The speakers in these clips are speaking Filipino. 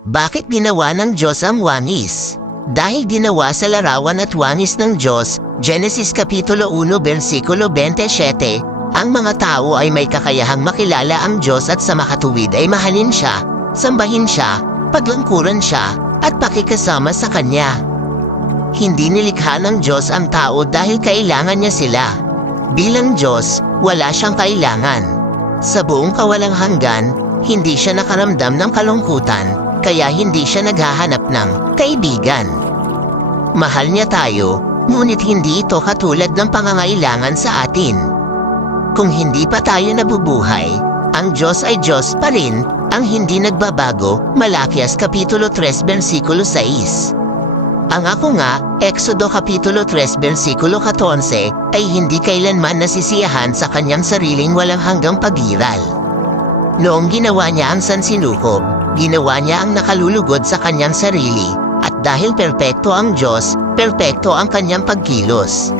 Bakit ginawa ng Diyos ang wangis? Dahil ginawa sa larawan at wangis ng Diyos, Genesis Kapitulo 1 versikulo 27, ang mga tao ay may kakayahang makilala ang Diyos at sa makatuwid ay mahalin siya, sambahin siya, paglangkuran siya, at pakikasama sa Kanya. Hindi nilikha ng Diyos ang tao dahil kailangan niya sila. Bilang Diyos, wala siyang kailangan. Sa buong kawalang hanggan, hindi siya nakaramdam ng kalungkutan, kaya hindi siya naghahanap ng kaibigan. Mahal niya tayo, ngunit hindi ito katulad ng pangangailangan sa atin. Kung hindi pa tayo nabubuhay, ang Diyos ay Diyos pa rin, ang hindi nagbabago, Malakias Kapitulo 3 versikulo 6. Ang ako nga, Exodo Kapitulo 3 versikulo 14, ay hindi kailanman nasisiyahan sa kanyang sariling walang hanggang pagiral. Noong ginawa niya ang sansinukob, ginawa niya ang nakalulugod sa kanyang sarili, at dahil perpekto ang Diyos, perpekto ang kanyang pagkilos.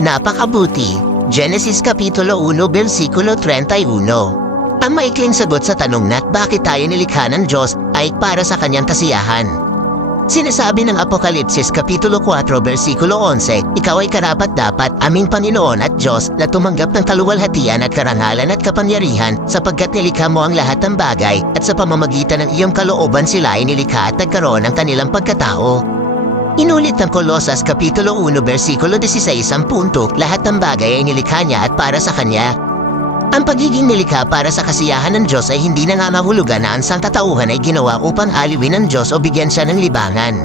Napakabuti, Genesis Kapitulo 1 versikulo 31. Ang maikling sagot sa tanong na bakit tayo nilikha ng Diyos ay para sa kanyang kasiyahan. Sinasabi ng Apokalipsis Kapitulo 4 versikulo 11, Ikaw ay karapat-dapat aming Panginoon at Diyos na tumanggap ng kaluwalhatian at karangalan at kapangyarihan sapagkat nilikha mo ang lahat ng bagay at sa pamamagitan ng iyong kalooban sila ay nilikha at nagkaroon ng kanilang pagkatao. Inulit ng Kolosas Kapitulo 1 versikulo 16 ang punto, lahat ng bagay ay nilikha niya at para sa kanya. Ang pagiging nilikha para sa kasiyahan ng Diyos ay hindi nangangahulugan na ang sangkatauhan ay ginawa upang aliwin ng Diyos o bigyan siya ng libangan.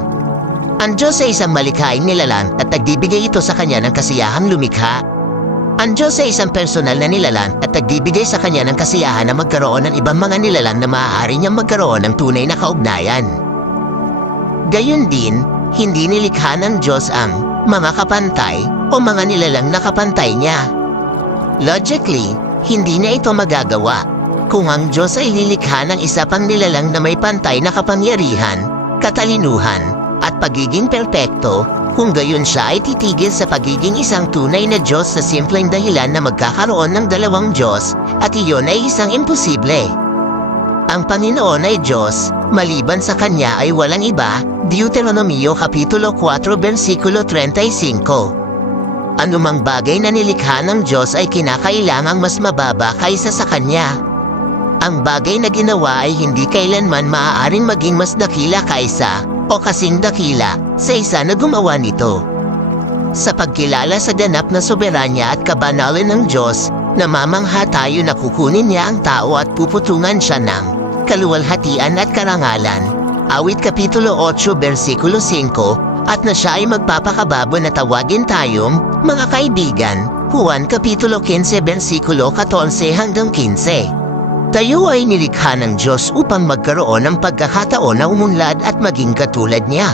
Ang Diyos ay isang malikhaing nilalang at nagbibigay ito sa kanya ng kasiyahang lumikha. Ang Diyos ay isang personal na nilalang at nagbibigay sa kanya ng kasiyahan na magkaroon ng ibang mga nilalang na maaari niyang magkaroon ng tunay na kaugnayan. Gayun din, hindi nilikha ng Diyos ang mga kapantay o mga nilalang na kapantay niya. Logically, hindi na ito magagawa. Kung ang Diyos ay lilikha ng isa pang nilalang na may pantay na kapangyarihan, katalinuhan, at pagiging perpekto, kung gayon siya ay titigil sa pagiging isang tunay na Diyos sa simpleng dahilan na magkakaroon ng dalawang Diyos, at iyon ay isang imposible. Ang Panginoon ay Diyos, maliban sa Kanya ay walang iba, Deuteronomio Kapitulo 4 versikulo 35. Anumang bagay na nilikha ng Diyos ay kinakailangang mas mababa kaysa sa Kanya. Ang bagay na ginawa ay hindi kailanman maaaring maging mas dakila kaysa o kasing dakila sa isa na gumawa nito. Sa pagkilala sa ganap na soberanya at kabanalan ng Diyos, namamangha tayo na kukunin niya ang tao at puputungan siya ng kaluwalhatian at karangalan. Awit Kapitulo 8 versikulo 5 at na siya ay magpapakababo na tawagin tayong mga kaibigan. Juan Kapitulo 15 versikulo 14 hanggang 15. Tayo ay nilikha ng Diyos upang magkaroon ng pagkakataon na umunlad at maging katulad niya.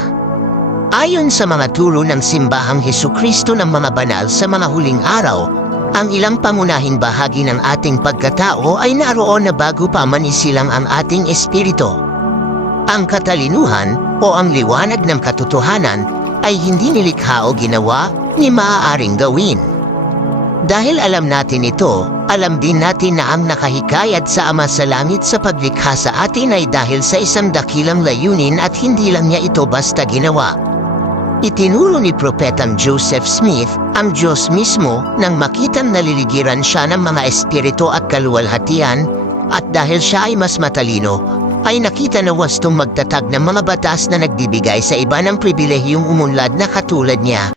Ayon sa mga turo ng simbahang Heso Kristo ng mga banal sa mga huling araw, ang ilang pangunahing bahagi ng ating pagkatao ay naroon na bago pa manisilang ang ating espiritu. Ang katalinuhan o ang liwanag ng katotohanan ay hindi nilikha o ginawa ni maaaring gawin. Dahil alam natin ito, alam din natin na ang nakahikayat sa Ama sa Langit sa paglikha sa atin ay dahil sa isang dakilang layunin at hindi lang niya ito basta ginawa. Itinuro ni Propetang Joseph Smith ang Diyos mismo nang makitang naliligiran siya ng mga espiritu at kaluwalhatian at dahil siya ay mas matalino, ay nakita na wastong magtatag ng mga batas na nagbibigay sa iba ng pribilehiyong umunlad na katulad niya.